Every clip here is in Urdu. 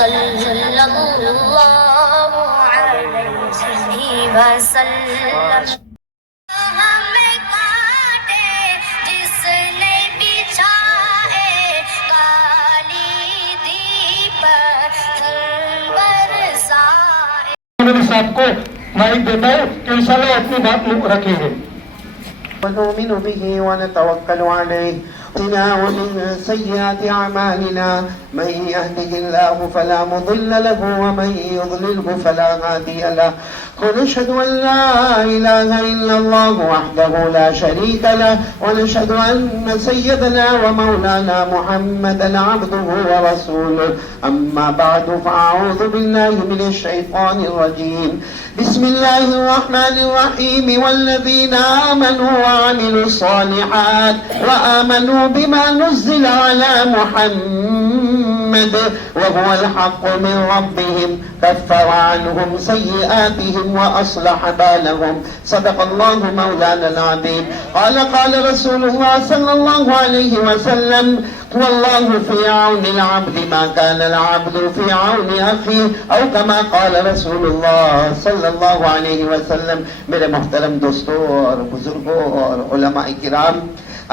صلی اللہ علیہ وسلم۔ ہمیں کاٹے جس نے بچھائے کالی دی پر برسائے۔ میرے صاحب کو مائک دیتا ہوں کہ انشاءاللہ اپنی بات رکھیں گے۔ ونؤمن به ونتوكل عليه ومن سيئات أعمالنا من يهده الله فلا مضل له ومن يضلله فلا هادي له ونشهد أن لا إله إلا الله وحده لا شريك له ونشهد أن سيدنا ومولانا محمدا عبده ورسوله أما بعد فأعوذ بالله من الشيطان الرجيم بسم الله الرحمن الرحيم والذين آمنوا وعملوا الصالحات وآمنوا بما نزل على محمد وهو الحق من ربهم كفر عنهم سيئاتهم وأصلح بالهم صدق الله مولانا العظيم قال رسول الله صلى الله عليه وسلم والله في عون العبد ما كان العبد في عون أخيه أو كما قال رسول الله صلی اللہ علیہ وسلم۔ میرے محترم دوستوں اور بزرگوں اور علماء کرام،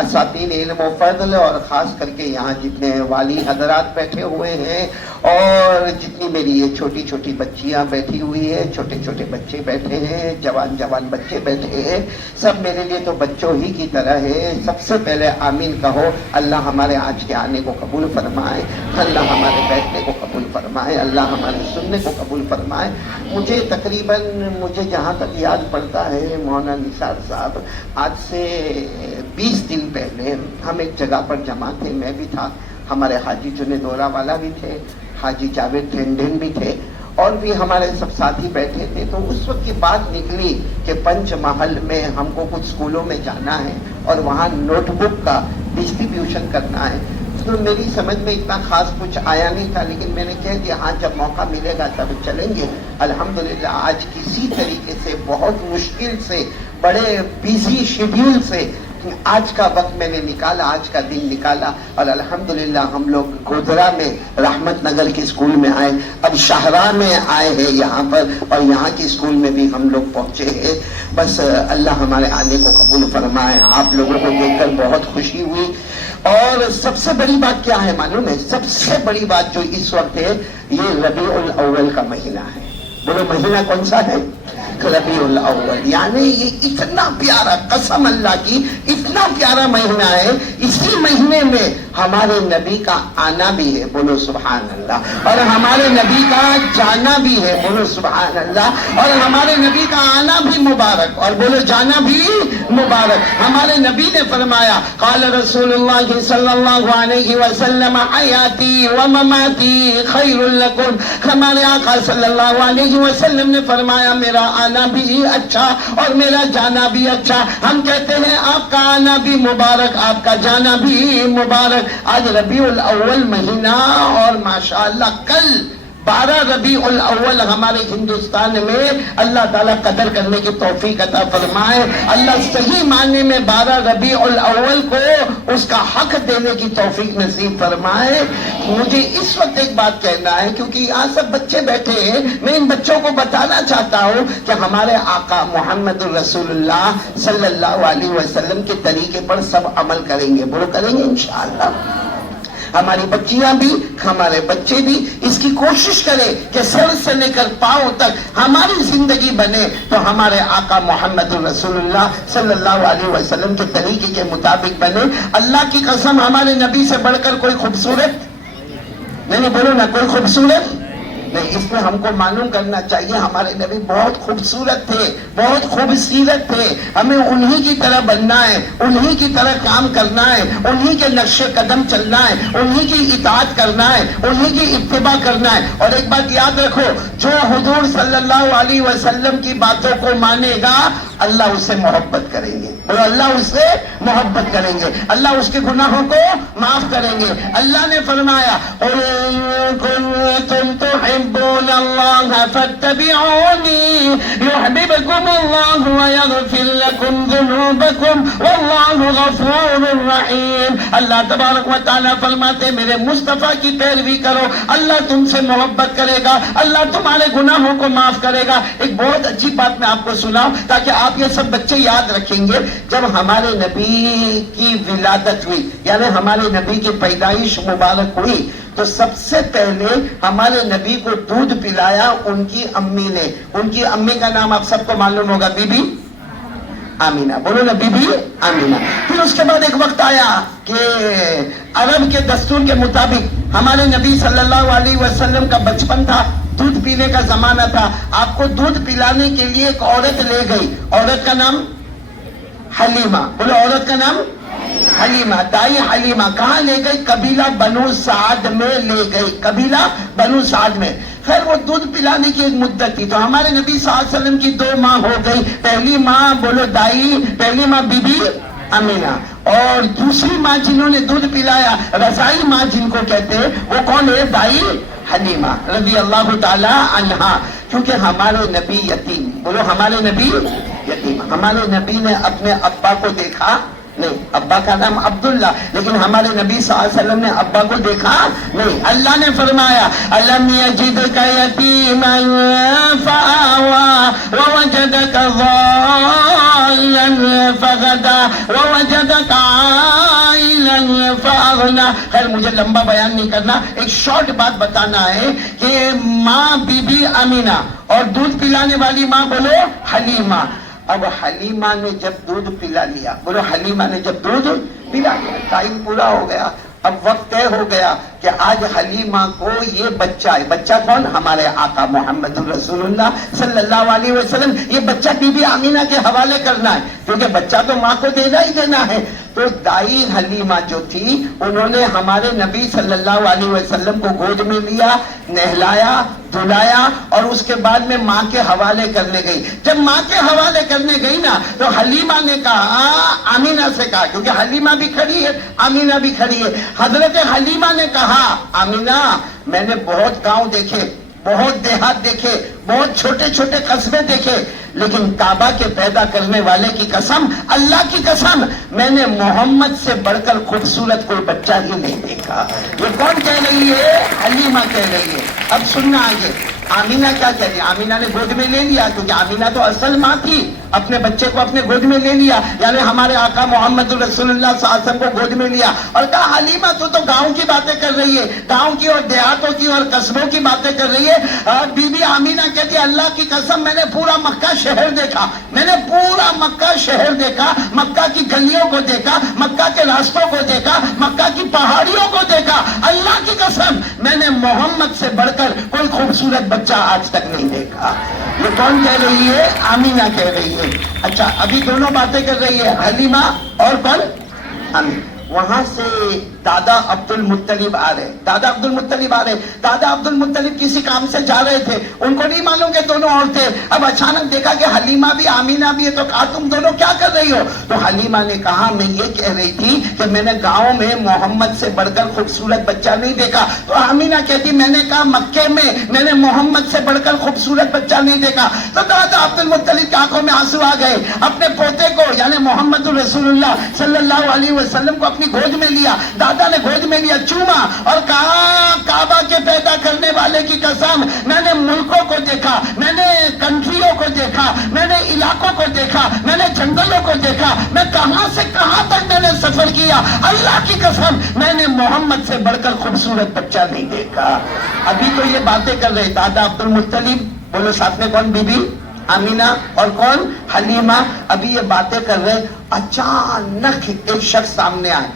اساتین علم و فضل، اور خاص کر کے یہاں جتنے والی حضرات بیٹھے ہوئے ہیں اور جتنی میری یہ چھوٹی چھوٹی بچیاں بیٹھی ہوئی ہیں، چھوٹے چھوٹے بچے بیٹھے ہیں، جوان بچے بیٹھے ہیں، سب میرے لیے تو بچوں ہی کی طرح ہے۔ سب سے پہلے آمین کہو۔ اللہ ہمارے آج کے آنے کو قبول فرمائے، اللہ ہمارے بیٹھنے کو قبول فرمائے، اللہ ہمارے سننے کو قبول فرمائے۔ مجھے جہاں تک یاد پڑتا ہے مولانا نثار صاحب، آج سے 20 دن پہلے ہم ایک جگہ پر جمع تھے، میں بھی تھا، ہمارے حاجی جنید دورہ والا بھی تھے، حاجی جاوید ٹینڈن بھی تھے، اور بھی ہمارے سب ساتھی بیٹھے تھے۔ تو اس وقت کی بات نکلی کہ پنچ محل میں ہم کو کچھ سکولوں میں جانا ہے اور وہاں نوٹ بک کا ڈسٹریبیوشن کرنا ہے۔ تو میری سمجھ میں اتنا خاص کچھ آیا نہیں تھا، لیکن میں نے کہا کہ ہاں جب موقع ملے گا تب چلیں گے۔ الحمدللہ آج کسی طریقے سے بہت مشکل سے، بڑے بیزی شیڈیول سے آج کا وقت میں نے نکالا، آج کا دن نکالا، اور الحمدللہ ہم لوگ گودرا میں رحمت نگر کے اسکول میں آئے، اب شاہراہ میں آئے ہیں یہاں پر، اور یہاں کے اسکول میں بھی ہم لوگ پہنچے ہیں۔ بس اللہ ہمارے آنے کو قبول فرمائے۔ آپ لوگوں کو دیکھ کر بہت خوشی ہوئی، اور سب سے بڑی بات کیا ہے معلوم ہے؟ سب سے بڑی بات جو اس وقت ہے، یہ ربیع الاول کا مہینہ ہے۔ بولو مہینہ کون سا ہے؟ ربیع الاول، یعنی یہ اتنا پیارا، قسم اللہ کی اتنا پیارا مہینہ ہے۔ اسی مہینے میں ہمارے نبی کا آنا بھی ہے، بولو سبحان اللہ، اور ہمارے نبی کا جانا بھی ہے، بولو سبحان اللہ، اور ہمارے نبی کا آنا بھی مبارک، اور بولو جانا بھی مبارک۔ ہمارے نبی نے فرمایا، قال رسول اللہ صلی اللہ علیہ وسلم حیاتی و مماتی خیر لکم، ہمارے آقا صلی اللہ علیہ وسلم نے فرمایا میرا آنا بھی اچھا اور میرا جانا بھی اچھا۔ ہم کہتے ہیں آپ کا آنا بھی مبارک، آپ کا جانا بھی مبارک۔ آج ربیع الاول مہینہ، اور ماشاءاللہ کل 12 ربیع الاول ہمارے ہندوستان میں اللہ تعالیٰ قدر کرنے کی توفیق عطا فرمائے۔ اللہ صحیح معنی میں 12 ربیع الاول کو اس کا حق دینے کی توفیق نصیب فرمائے۔ مجھے اس وقت ایک بات کہنا ہے، کیونکہ یہاں سب بچے بیٹھے ہیں، میں ان بچوں کو بتانا چاہتا ہوں کہ ہمارے آقا محمد رسول اللہ صلی اللہ علیہ وسلم کے طریقے پر سب عمل کریں گے، بولو کریں گے انشاءاللہ۔ ہماری بچیاں بھی، ہمارے بچے بھی اس کی کوشش کریں کہ سر سے لے کر پاؤں تک ہماری زندگی بنے تو ہمارے آقا محمد رسول اللہ صلی اللہ علیہ وسلم کے طریقے کے مطابق بنے۔ اللہ کی قسم ہمارے نبی سے بڑھ کر کوئی خوبصورت نہیں، بولو نا، کوئی خوبصورت نہیں۔ اس میں ہم کو معلوم کرنا چاہیے ہمارے نبی بہت خوبصورت تھے، بہت خوبصورت تھے۔ ہمیں انہی کی طرح بننا ہے، انہی کی طرح کام کرنا ہے، انہی کے نقش قدم چلنا ہے، انہی کی اطاعت کرنا ہے، انہی کی اتباع کرنا ہے۔ اور ایک بات یاد رکھو، جو حضور صلی اللہ علیہ وسلم کی باتوں کو مانے گا اللہ اس سے محبت کریں گے، اور اللہ اس سے محبت کریں گے، اللہ اس کے گناہوں کو معاف کریں گے۔ اللہ نے فرمایا تم تحبون اللہ فاتبعونی یحببکم اللہ ویغفر لکم ذنوبکم واللہ غفور رحیم. اللہ تبارک و تعالیٰ فرماتے میرے مصطفیٰ کی پیروی کرو، اللہ تم سے محبت کرے گا، اللہ تمہارے گناہوں کو معاف کرے گا. ایک بہت اچھی بات میں آپ کو سناؤں تاکہ آپ یہ سب بچے یاد رکھیں گے. جب ہمارے نبی کی ولادت ہوئی یعنی ہمارے نبی کی پیدائش مبارک ہوئی تو سب سے پہلے ہمارے نبی کو دودھ پلایا ان کی امی نے. ان کی امی کا نام آپ سب کو معلوم ہوگا، بی بی آمینہ. بولو نا بی بی آمینہ. پھر اس کے بعد ایک وقت آیا کہ عرب کے دستور کے مطابق ہمارے نبی صلی اللہ علیہ وسلم کا بچپن تھا، دودھ پینے کا زمانہ تھا. آپ کو دودھ پلانے کے لیے ایک عورت لے گئی، عورت کا نام حلیمہ. بولو عورت کا نام حلیمہ، دائی حلیمہ. کہاں لے گئی؟ قبیلہ بنو سعد میں لے گئی، قبیلہ بنو سعد میں. خیر وہ دودھ پلانے کی ایک مدت تھی تو ہمارے نبی صلی اللہ علیہ وسلم کی 2 ماں ہو گئی. پہلی ماں بولو دائی، پہلی ماں بی بی امینہ، اور دوسری ماں جنہوں نے دودھ پلایا رضائی ماں جن کو کہتے ہیں وہ کون ہے؟ دائی حلیمہ رضی اللہ تعالی عنہا. کیونکہ ہمارے نبی یتیم، بولو ہمارے نبی یتیم. ہمارے نبی نے اپنے ابا کو دیکھا نہیں، ابا کا نام عبداللہ، لیکن ہمارے نبی صلی اللہ علیہ وسلم نے ابا کو دیکھا نہیں. اللہ نے فرمایا الم یجدک یتیما فآوی ووجدک ضالا فغدا ووجدک عائلا فاغنی. خیر مجھے لمبا بیان نہیں کرنا، ایک شارٹ بات بتانا ہے کہ ماں بی بی امینہ اور دودھ پلانے والی ماں بولو حلیمہ. اب حلیمہ نے جب دودھ پلا لیا، بولو حلیمہ نے جب دودھ پلا لیا، ٹائم پورا ہو گیا. اب وقت طے ہو گیا کہ آج حلیمہ کو یہ بچہ ہے. بچہ کون؟ ہمارے آقا محمد رسول اللہ صلی اللہ علیہ وسلم. یہ بچہ بی بی آمینہ کے حوالے کرنا ہے کیونکہ بچہ تو ماں کو دینا ہی دینا ہے. تو دائی حلیمہ جو تھی انہوں نے ہمارے نبی صلی اللہ علیہ وسلم کو گود میں لیا، نہلایا، دھلایا اور اس کے بعد میں ماں کے حوالے کرنے گئی. جب ماں کے حوالے کرنے گئی نا تو حلیمہ نے کہا، آمینہ سے کہا کیونکہ حلیمہ بھی کھڑی ہے آمینہ بھی کھڑی ہے. حضرت حلیمہ نے کہا آمینہ میں نے بہت گاؤں دیکھے، بہت دیہات دیکھے، بہت چھوٹے چھوٹے قصبے دیکھے، لیکن کعبہ کے پیدا کرنے والے کی قسم، اللہ کی قسم، میں نے محمد سے بڑھ کر خوبصورت کوئی بچہ ہی نہیں دیکھا. یہ کون کہہ رہی ہے؟ حلیمہ کہہ رہی ہے. اب سننا آگے آمینہ کیا کہہ رہی ہے. آمینہ نے گود میں لے لیا کیونکہ آمینہ تو اصل ماں تھی، اپنے بچے کو اپنے گود میں لے لیا، یعنی ہمارے آقا محمد رسول اللہ صلی اللہ علیہ وسلم کو گود میں لیا اور کہا حلیمہ تو گاؤں کی باتیں کر رہی ہے، گاؤں کی اور دیہاتوں کی اور قصبوں کی باتیں کر رہی ہے. بی بی آمینہ کہتی ہے اللہ کی قسم میں نے پورا مکہ شہر دیکھا، میں نے پورا مکہ شہر دیکھا، مکہ کی گلیوں کو دیکھا، مکہ کے راستوں کو دیکھا، مکہ کی پہاڑیوں کو دیکھا. اللہ کی قسم میں نے محمد سے بڑھ کر کوئی خوبصورت بچہ آج تک نہیں دیکھا. یہ کون کہہ رہی ہے؟ آمینہ کہہ رہی ہے. اچھا ابھی دونوں باتیں کر رہی ہے حلیمہ اور کون؟ آمینہ. وہاں سے دادا عبد المطلب آ رہے، دادا عبد المطلب آ رہے. دادا عبد المطلب کسی کام سے جا رہے تھے، ان کو نہیں معلوم کہ دونوں اور تھے. اب اچانک دیکھا کہ حلیمہ بھی آمینہ بھی ہے تو کہا تم دونوں کیا کر رہی ہو؟ تو حلیمہ نے کہا میں یہ کہہ رہی تھی کہ میں نے گاؤں میں محمد سے بڑھ کر خوبصورت بچہ نہیں دیکھا. تو آمینہ کہتی میں نے کہا مکے میں نے محمد سے بڑھ کر خوبصورت بچہ نہیں دیکھا. تو دادا عبد المطلب کی آنکھوں میں آنسو آ گئے. اپنے پوتے کو یعنی محمد رسول اللہ صلی اللہ علیہ وسلم کو اپنی گود میں لیا. دادا نے گود میں لیا، چوما اور کہا کعبہ کے پیدا کرنے والے کی قسم میں نے ملکوں کو دیکھا، میں نے کنٹریوں کو دیکھا، میں نے علاقوں کو دیکھا، میں نے جنگلوں کو دیکھا، میں کہاں سے کہاں تک میں نے سفر کیا، اللہ کی قسم میں نے محمد سے بڑھ کر خوبصورت بچہ نہیں دیکھا. ابھی تو یہ باتیں کر رہے دادا عبد المطلب، بولو ساتھ میں کون؟ بی بی آمینہ اور کون؟ حلیمہ. ابھی یہ باتیں کر رہے اچانک ایک شخص سامنے آئے،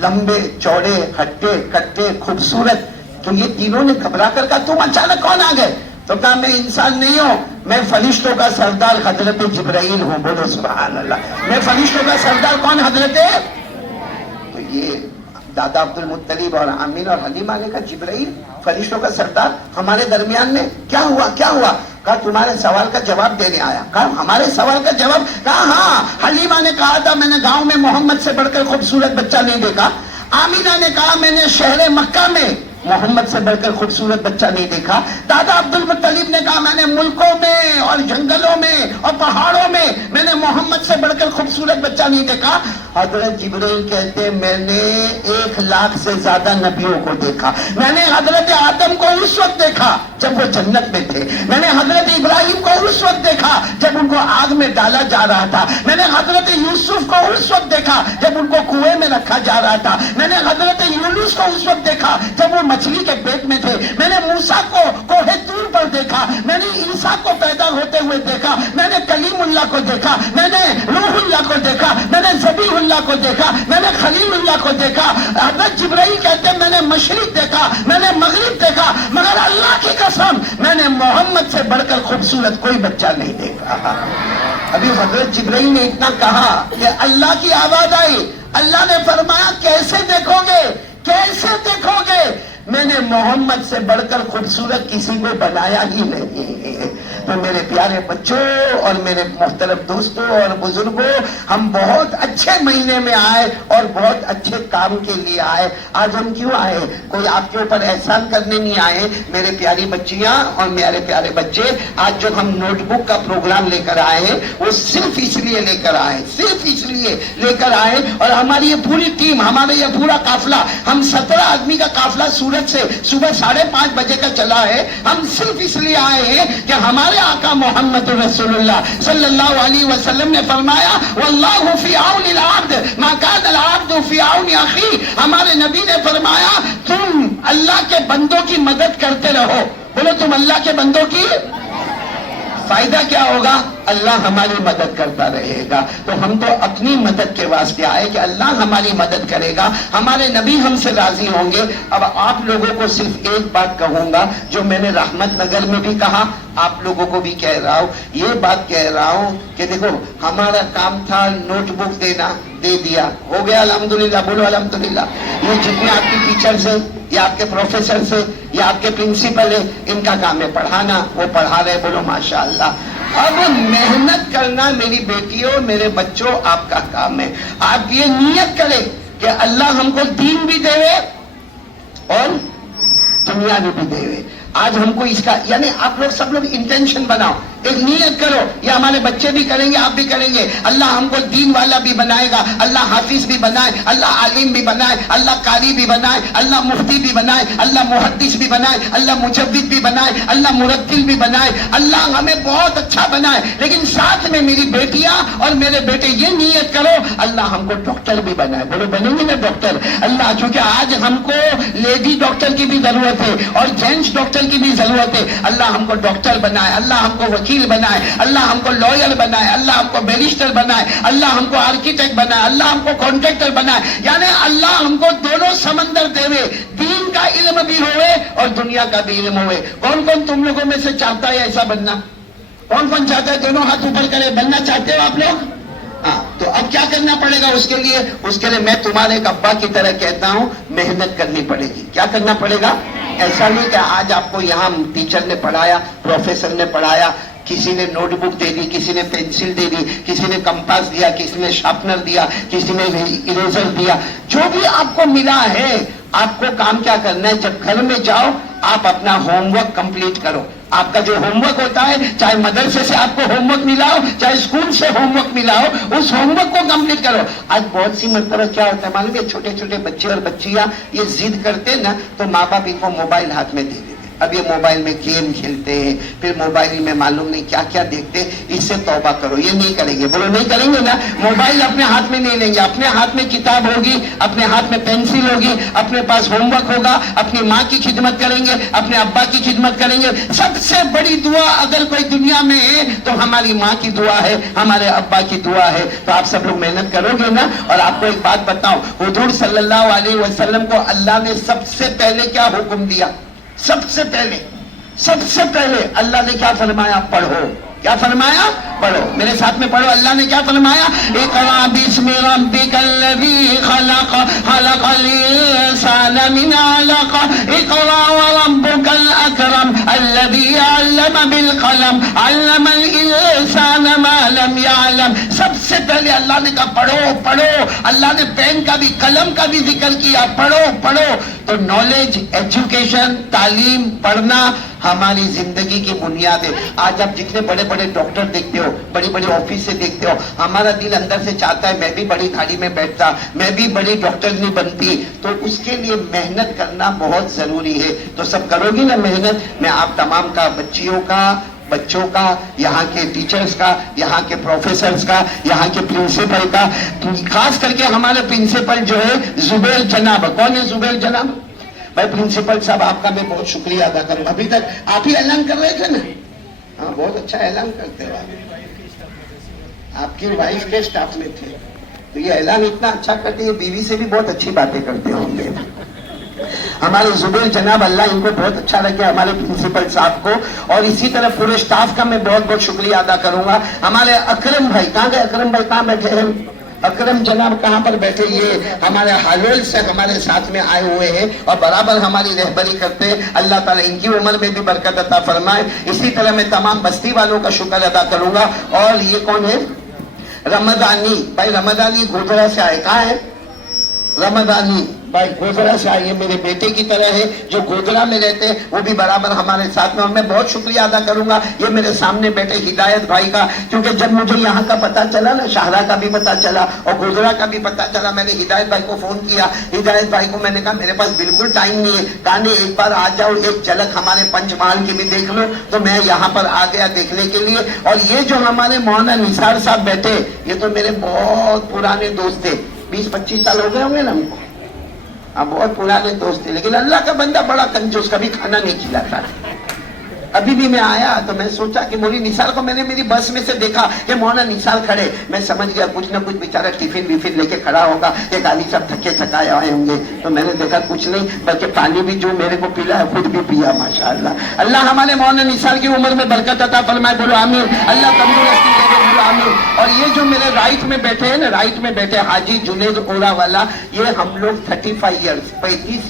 لمبے چوڑے ہٹے کٹے خوبصورت. تو یہ تینوں نے گھبرا کر کہا تم اچانک کون آ گئے؟ تو کہا میں انسان نہیں ہوں، میں فرشتوں کا سردار حضرت جبرائیل ہوں. بولو سبحان اللہ. میں فرشتوں کا سردار کون؟ حضرت. تو یہ دادا عبد المطلب اور آمینہ اور حلیمہ نے کہا جبرائیل فرشتوں کا سردار ہمارے درمیان میں کیا ہوا کیا ہوا؟ کہا تمہارے سوال کا جواب دینے آیا. کہا ہمارے سوال کا جواب؟ کہا ہاں. حلیمہ نے کہا تھا میں نے گاؤں میں محمد سے بڑھ کر خوبصورت بچہ نہیں دیکھا. آمینہ نے کہا میں نے شہر مکہ میں محمد سے بڑھ کر خوبصورت بچہ نہیں دیکھا. دادا عبد المطلب نے کہا میں نے ملکوں میں اور جنگلوں میں اور پہاڑوں میں میں نے محمد سے بڑھ کر خوبصورت بچہ نہیں دیکھا. حضرت جبرائیل کہتے میں نے 1,00,000 سے زیادہ نبیوں کو دیکھا. میں نے حضرت آدم کو اس وقت دیکھا جب وہ جنت میں تھے. میں نے حضرت ابراہیم کو اس وقت دیکھا جب ان کو آگ میں ڈالا جا رہا تھا. میں نے حضرت یوسف کو اس وقت دیکھا جب ان کو کنویں میں رکھا جا رہا تھا. میں نے حضرت یونس کو اس وقت دیکھا جب وہ مچھلی کے پیٹ میں تھے. میں نے موسیٰ کو کوہ طور پر دیکھا. میں نے عیسیٰ کو پیدا ہوتے ہوئے دیکھا. میں نے کلیم اللہ کو دیکھا. میں نے روح اللہ کو دیکھا. میں نے ذبیح اللہ کو دیکھا. میں نے خلیل اللہ کو دیکھا. حضرت جبرائیل کہتے ہیں میں نے مشرق دیکھا, میں نے مغرب دیکھا, مگر اللہ کی قسم میں نے محمد سے بڑھ کر خوبصورت کوئی بچہ نہیں دیکھا. ابھی حضرت جبرائیل نے اتنا کہا کہ اللہ کی آواز آئی. اللہ نے فرمایا کیسے دیکھو گے, کیسے دیکھو گے؟ میں نے محمد سے بڑھ کر خوبصورت کسی کو بنایا ہی نہیں. تو میرے پیارے بچوں اور میرے محترم دوستوں اور بزرگوں, ہم بہت اچھے مہینے میں آئے اور بہت اچھے کام کے لیے آئے. آج ہم کیوں آئے؟ کوئی آپ کے اوپر احسان کرنے نہیں آئے. میرے پیاری بچیاں اور میرے پیارے بچے, آج جو ہم نوٹ بک کا پروگرام لے کر آئے ہیں وہ صرف اس لیے لے کر آئے, صرف اس لیے لے کر آئے. اور ہماری یہ پوری ٹیم, ہمارا یہ پورا قافلہ, ہم 17 آدمی کا قافلہ سورت سے صبح 5:30 بجے کا چلا ہے. ہم صرف اس لیے آئے ہیں کہ ہمارے آقا محمد رسول اللہ صلی اللہ علیہ وسلم نے فرمایا واللہ فی عون العبد ما کان العبد فی عون اخی. ہمارے نبی نے فرمایا تم اللہ کے بندوں کی مدد کرتے رہو. بولو تم اللہ کے بندوں کی, فائدہ کیا ہوگا؟ اللہ ہماری مدد کرتا رہے گا. تو ہم تو اپنی مدد کے واسطے آئے کہ اللہ ہماری مدد کرے گا, ہمارے نبی ہم سے راضی ہوں گے. اب آپ لوگوں کو صرف ایک بات کہوں گا جو میں نے رحمت نگر میں بھی کہا, آپ لوگوں کو بھی کہہ رہا ہوں. یہ بات کہہ رہا ہوں کہ دیکھو ہمارا کام تھا نوٹ بک دینا, دے دیا, ہو گیا الحمدللہ. بولو الحمدللہ. یہ جتنے آپ کی ٹیچرز ہیں یا آپ کے پروفیسر سے یا آپ کے پرنسپل ہیں, ان کا کام ہے پڑھانا, وہ پڑھا رہے. بولو ماشاءاللہ. اب محنت کرنا میری بیٹیوں میرے بچوں آپ کا کام ہے. آپ یہ نیت کریں کہ اللہ ہم کو دین بھی دے اور دنیا بھی دے. آج ہم کو اس کا یعنی آپ لوگ سب لوگ انٹینشن بناؤ, ایک نیت کرو. یہ ہمارے بچے بھی کریں گے, آپ بھی کریں گے. اللہ ہم کو دین والا بھی بنائے گا, اللہ حافظ بھی بنائے, اللہ عالم بھی بنائے, اللہ قاری بھی بنائے, اللہ مفتی بھی بنائے, اللہ محدث بھی بنائے, اللہ مجوید بھی بنائے, اللہ مرتل بھی بنائے. اللہ ہمیں بہت اچھا بنائے. لیکن ساتھ میں میری بیٹیاں اور میرے بیٹے یہ نیت کرو اللہ ہم کو ڈاکٹر بھی بنائے. بولو بنیں گے نا ڈاکٹر؟ اللہ چونکہ آج ہم کو لیڈی ڈاکٹر کی بھی ضرورت ہے اور جینٹس ڈاکٹر کی بھی ضرورت ہے. اللہ ہم کو ڈاکٹر بنائے, اللہ ہم کو وکیل بنائے, اللہ ہم کو لائر بنائے, اللہ ہم کو بیرسٹر بنائے, اللہ ہم کو آرکیٹیکٹ بنائے, اللہ ہم کو کانٹریکٹر بنائے. یعنی اللہ ہم کو دونوں سمندر دے, دین کا علم بھی ہوئے اور دنیا کا بھی علم ہوئے. کون کون تم لوگوں میں سے چاہتا ہے ایسا بننا؟ کون کون چاہتا ہے؟ دونوں ہاتھ اوپر کرے. بننا چاہتے ہو آپ لوگ؟ ہاں. تو اب کیا کرنا پڑے گا اس کے لیے؟ اس کے لیے میں تمہارے ایک ابا کی طرح کہتا ہوں محنت کرنی پڑے گی. کیا کرنا پڑے گا؟ ایسا نہیں کہ آج آپ کو یہاں ٹیچر نے پڑھایا, پروفیسر نے پڑھایا, کسی نے نوٹ بک دے دی, کسی نے پینسل دے دی, کسی نے کمپاس دیا, کسی نے شارپنر دیا, کسی نے اریزر دیا. جو بھی آپ کو ملا ہے آپ کو کام کیا کرنا ہے؟ جب گھر میں جاؤ آپ اپنا ہوم ورک کمپلیٹ کرو. آپ کا جو ہوم ورک ہوتا ہے, چاہے مدرسے سے آپ کو ہوم ورک ملا ہو, چاہے اسکول سے ہوم ورک ملا ہو, اس ہوم ورک کو کمپلیٹ کرو. آج بہت سی مرتبہ کیا ہوتا ہے معلوم ہے؟ چھوٹے چھوٹے بچے اور بچیاں یہ ضد کرتے نا تو ماں باپ ان کو موبائل ہاتھ میں دے دیتے. اب یہ موبائل میں گیم کھیلتے ہیں, پھر موبائل میں معلوم نہیں کیا کیا دیکھتے. اس سے توبہ کرو, یہ نہیں کریں گے. بولو نہیں کریں گے نا. موبائل اپنے ہاتھ میں نہیں لیں گے, اپنے ہاتھ میں کتاب ہوگی, اپنے ہاتھ میں پینسل ہوگی, اپنے پاس ہوم ورک ہوگا, اپنی ماں کی خدمت کریں گے, اپنے ابا کی خدمت کریں گے. سب سے بڑی دعا اگر کوئی دنیا میں ہے تو ہماری ماں کی دعا ہے, ہمارے ابا کی دعا ہے. تو آپ سب لوگ محنت کرو گے نا. اور آپ کو ایک بات بتاؤں, حضور صلی اللہ علیہ وسلم کو اللہ نے سب سے پہلے کیا حکم دیا؟ سب سے پہلے اللہ نے کیا فرمایا؟ پڑھو. کیا فرمایا؟ پڑھو. میرے ساتھ میں پڑھو. اللہ نے کیا فرمایا؟ اقرأ بسم ربک الذی خلق خلق الانسان من علق اقرأ وربک الاکرم الذی علم بالقلم علم الانسان ما لم يعلم. سب سے پہلے اللہ نے کہا پڑھو پڑھو. اللہ نے پین کا بھی قلم کا بھی ذکر کیا, پڑھو پڑھو. تو نالج, ایجوکیشن, تعلیم, پڑھنا ہماری زندگی کی بنیاد ہے. آج آپ جتنے بڑے بڑے ڈاکٹر دیکھتے ہو, بڑی بڑی آفس سے دیکھتے ہو, ہمارا دل اندر سے چاہتا ہے میں بھی بڑی گاڑی میں بیٹھتا, میں بھی بڑی ڈاکٹر نہیں بنتی. تو اس کے لیے محنت کرنا بہت ضروری ہے. تو سب کرو گی نا محنت. میں آپ تمام کا, بچیوں کا, بچوں کا, یہاں کے ٹیچرز کا, یہاں کے پروفیسرز کا, یہاں کے پرنسپل کا, خاص کر کے ہمارے پرنسپل جو ہے زبیر جناب. کون ہے زبیر جناب؟ بھائی پرنسپل صاحب آپ کا میں بہت شکریہ ادا کروں. ابھی تک آپ ہی اعلان کر رہے تھے نا. ہاں بہت اچھا اعلان کرتے ہو آپ کی وائف کے اسٹاف میں تھے. تو یہ اعلان اتنا اچھا کرتے ہیں, بیوی سے بھی بہت اچھی باتیں کرتے ہوں گے. ہمارے زبیر جناب, اللہ ان کو بہت اچھا لگے, ہمارے پرنسپل صاحب کو. اور اسی طرح پورے اسٹاف کا میں بہت بہت شکریہ ادا کروں گا. ہمارے اکرم بھائی کہاں گئے؟ اکرم بھائی کہاں بیٹھے ہیں؟ اکرم جناب کہاں پر بیٹھے؟ یہ ہمارے حلول سے ہمارے ساتھ میں آئے ہوئے ہیں اور برابر ہماری رہبری کرتے ہیں. اللہ تعالیٰ ان کی عمر میں بھی برکت عطا فرمائے. اسی طرح میں تمام بستی والوں کا شکر ادا کروں گا. اور یہ کون ہے؟ رمضانی بھائی. رمضانی گودرا سے آئے. کہاں ہے رمضانی بھائی؟ گودرا سے آئیے. میرے بیٹے کی طرح ہے, جو گودرا میں رہتے ہیں وہ بھی برابر ہمارے ساتھ میں. اور میں بہت شکریہ ادا کروں گا یہ میرے سامنے بیٹے ہدایت بھائی کا, کیونکہ جب مجھے یہاں کا پتا چلا نا, شاہراہ کا بھی پتا چلا اور گودرا کا بھی پتا چلا, میں نے ہدایت بھائی کو فون کیا. ہدایت بھائی کو میں نے کہا میرے پاس بالکل ٹائم نہیں ہے. کہا نہیں ایک بار آ جاؤ, ایک جھلک ہمارے پنچ محل کی بھی دیکھ لو. تو میں یہاں پر آ گیا دیکھنے کے لیے. اور یہ جو ہمارے مولانا نثار صاحب بیٹھے, یہ تو میرے بہت پرانے دوست تھے. 20-25 سال ہو گئے ہوں گے نا ہم کو. ہاں بہت پرانے دوست تھے, لیکن اللہ کا بندہ بڑا کنجوس, کبھی کھانا نہیں کھلاتا. ابھی بھی میں آیا تو میں سوچا کہ مولی نثار کو میں نے میری بس میں سے دیکھا کہ مولانا نثار کھڑے. میں سمجھ گیا کچھ نہ کچھ بیچارہ ٹفن وفن لے کے کھڑا ہوگا, یہ گالی سب تھکے تھکائے آئے ہوں گے. تو میں نے دیکھا کچھ نہیں, بلکہ پانی بھی جو میرے کو پلا ہے خود بھی پیا. ماشاءاللہ. اللہ ہمارے مولانا نثار کی عمر میں برکت عطا فرمائے. بولو آمین. اللہ تندرستی دے. بولو آمین. اور یہ جو میرے رائٹ میں بیٹھے ہیں نا, رائٹ میں بیٹھے حاجی جنید اوڑا والا, یہ ہم لوگ 35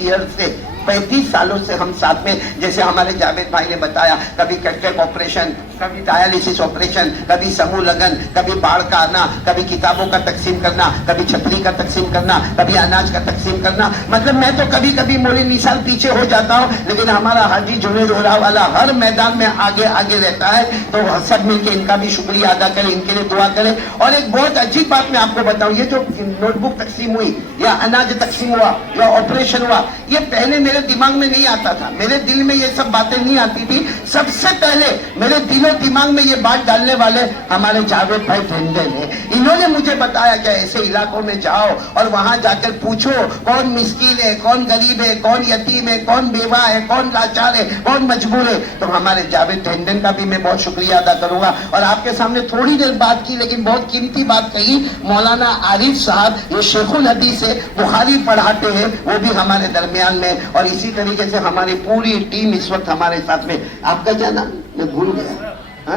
ایئرس سے 35 سالوں سے ہم ساتھ میں. جیسے ہمارے جاوید بھائی نے بتایا, کبھی کٹکٹ آپریشن, کبھی ڈائیلیسس آپریشن, کبھی سمو لگن, کبھی باڑھ کا آنا, کبھی کتابوں کا تقسیم کرنا, کبھی چھتری کا تقسیم کرنا, کبھی اناج کا تقسیم کرنا. مطلب میں تو کبھی کبھی مولی نثار پیچھے ہو جاتا ہوں, لیکن ہمارا حاجی جنید اوڑا والا ہر میدان میں آگے آگے رہتا ہے. تو سب مل کے ان کا بھی شکریہ ادا کریں, ان کے لیے دعا کریں. اور ایک بہت عجیب بات میں آپ کو بتاؤں, یہ جو نوٹ بک تقسیم ہوئی یا اناج تقسیم ہوا یا آپریشن ہوا, یہ پہلے میرے دماغ میں نہیں آتا تھا. میرے دل میں یہ سب باتیں نہیں آتی تھی. سب سے پہلے میرے دل و دماغ میں یہ بات ڈالنے والے ہمارے جاوید بھائی ٹنڈن ہیں. انہوں نے مجھے بتایا کہ ایسے علاقوں میں جاؤ اور وہاں جا کر پوچھو کون مسکین ہے, کون غریب ہے, کون یتیم ہے, کون بیوہ ہے, کون لاچار ہے, کون مجبور ہے. تو ہمارے جاوید ٹنڈن کا بھی میں بہت شکریہ ادا کروں گا. اور آپ کے سامنے تھوڑی دیر بات کی, لیکن بہت قیمتی بات کہی. مولانا عارف صاحب, یہ شیخ الحدیث ہے, بخاری پڑھاتے ہیں, وہ بھی ہمارے درمیان میں. اور اسی طریقے سے ہماری پوری ٹیم اس وقت ہمارے ساتھ میں. آپ کا کیا نام؟ میں بھول گیا.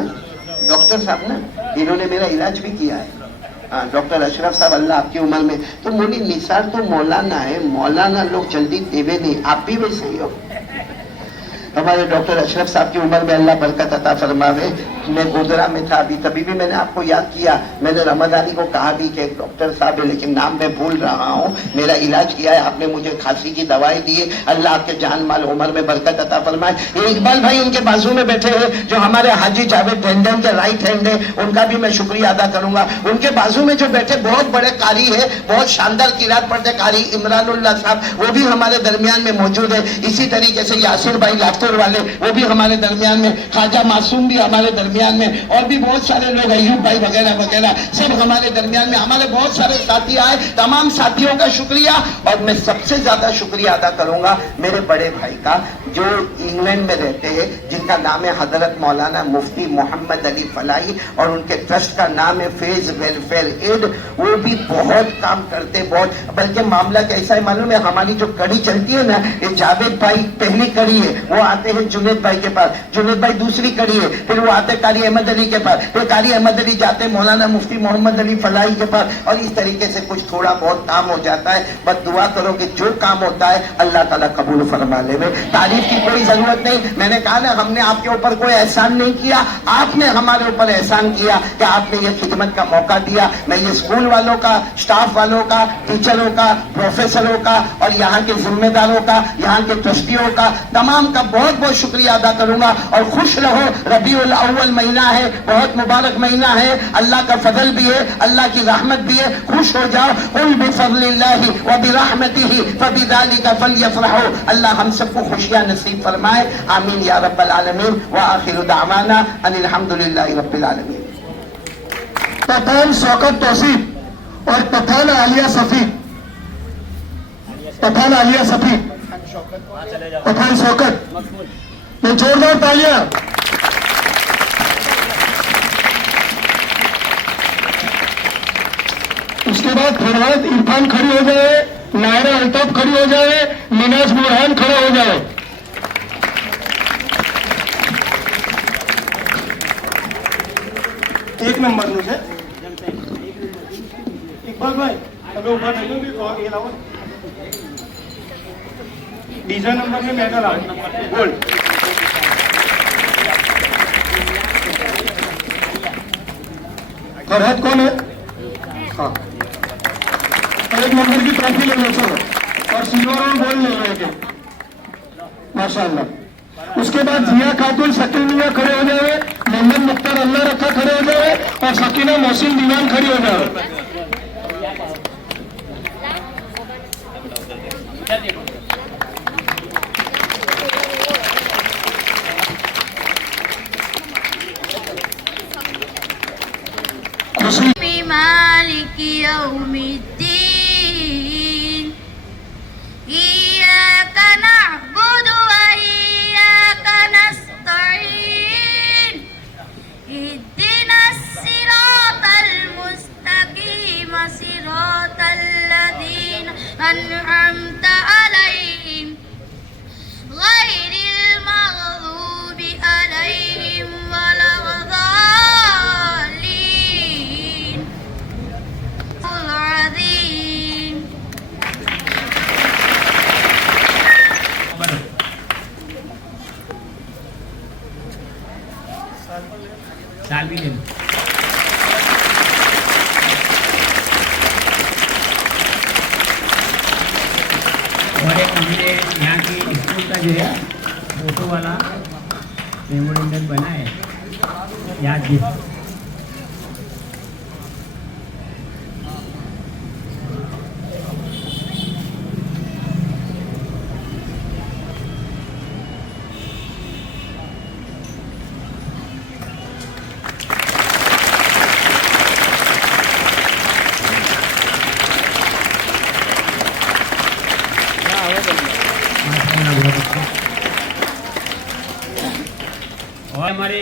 ڈاکٹر صاحب نا, انہوں نے میرا علاج بھی کیا ہے, ڈاکٹر اشرف صاحب, اللہ آپ کی عمر میں. تو مولی نثار تو مولانا ہے, مولانا لوگ جلدی دیوے نہیں. آپ بھی ویسے ہی ہو. ہمارے ڈاکٹر اشرف صاحب کی عمر میں اللہ برکت عطا فرماوے. میں گودرا میں تھا ابھی, تبھی بھی میں نے آپ کو یاد کیا. میں نے رمضانی کو کہا بھی کہ ایک ڈاکٹر صاحب ہے, لیکن نام میں بھول رہا ہوں, میرا علاج کیا ہے, آپ نے مجھے کھانسی کی دوائی دی ہے. اللہ آپ کے جان مال عمر میں برکت عطا فرمائے. یہ اقبال بھائی ان کے بازو میں بیٹھے ہیں, جو ہمارے حاجی جاوید ٹنڈن کے رائٹ ہینڈ ہے, ان کا بھی میں شکریہ ادا کروں گا. ان کے بازو میں جو بیٹھے بہت بڑے قاری ہے, بہت شاندار قرات پڑھتے قاری عمران اللہ صاحب, وہ بھی ہمارے درمیان میں موجود ہے. اسی طریقے سے یاسر بھائی لاطور والے, وہ بھی ہمارے درمیان میں. خواجہ معصوم بھی ہمارے درمیان میں, اور بھی بہت سارے لوگ, ایوب بھائی وغیرہ وغیرہ, سب ہمارے درمیان میں. ہمارے بہت سارے ساتھی آئے, تمام ساتھیوں کا شکریہ. اور میں سب سے زیادہ شکریہ ادا کروں گا میرے بڑے بھائی کا, جو انگلینڈ میں رہتے ہیں, جن کا نام ہے حضرت مولانا مفتی محمد علی فلاحی, اور ان کے ٹرسٹ کا نام ہے فیض ویلفیئر ایڈ. وہ بھی بہت کام کرتے, بہت. بلکہ معاملہ کیسا ہے معلوم ہے, ہماری جو کڑی چلتی ہے نا, یہ جاوید بھائی پہلی کڑی ہے, وہ آتے ہیں جنید بھائی کے پاس, جنید بھائی دوسری کڑی ہے, پھر وہ آتے قاری احمد علی کے پاس, پھر قاری احمد علی جاتے مولانا مفتی محمد علی فلاحی کے پاس. اور اس طریقے سے کچھ تھوڑا بہت کام ہو جاتا ہے. بس دعا کرو کہ جو کام ہوتا ہے اللہ تعالیٰ قبول فرما لے. تعریف اس کی کوئی ضرورت نہیں. میں نے کہا نا ہم نے آپ کے اوپر کوئی احسان نہیں کیا, آپ نے ہمارے اوپر احسان کیا کہ آپ نے یہ خدمت کا موقع دیا. میں یہ اسکول والوں کا, اسٹاف والوں کا, ٹیچروں کا, پروفیسروں کا اور یہاں کے ذمہ داروں کا, یہاں کے ٹرسٹیوں کا, تمام کا بہت بہت شکریہ ادا کروں گا. اور خوش رہو, ربیع الاول مہینہ ہے, بہت مبارک مہینہ ہے, اللہ کا فضل بھی ہے, اللہ کی رحمت بھی ہے, خوش ہو جاؤ. قل بفضل اللہ وبرحمتہ فبذلک فلیفرحوا. اللہ ہم سب کو خوشیاں نصیب فرمائے, آمین یا رب العالمین. وآخر دعوانا ان الحمدللہ رب العالمین. پٹھان شوکت توصیف اور پٹھان عالیہ صفی, پٹھان عالیہ صفی, پٹھان شوکت, یہ زوردار تالیاں. اس کے بعد فرحات عرفان کھڑی ہو جائے, نائرہ الطاف کھڑی ہو جائے, مناز برہان کھڑا ہو جائے. ایک نمبر میں سے اقبال بھائی ابھی اوپر نہیں بھی یہ لاؤ. بیجا نمبر میں میڈل آئے گولڈ. فرحت کون ہے؟ ہاں, ایک نمبر کی ٹرافی لے لو سر, اور سلور اور گولڈ لے لو. ماشاء اللہ. اس کے بعد ضیا خاتون شکیل میاں کھڑے ہو جائے, محمد مختار اللہ رکھا کھڑے ہو جائے, اور سکینہ محسن دیوان کھڑی ہو جائے. خوشی مالک یوم الدین ایاک نعبد و ایاک نستعین اهدنا الصراط المستقیم صراط الذین انعمت علیہم غیر المغضوب علیہم ولا الضالین. العظیم. سال بھی لے لو. اور ایک ہم نے یہاں کی اسکول کا جو ہے فوٹو والا میمورینڈم بنا ہے, یاد بھی. اور ہمارے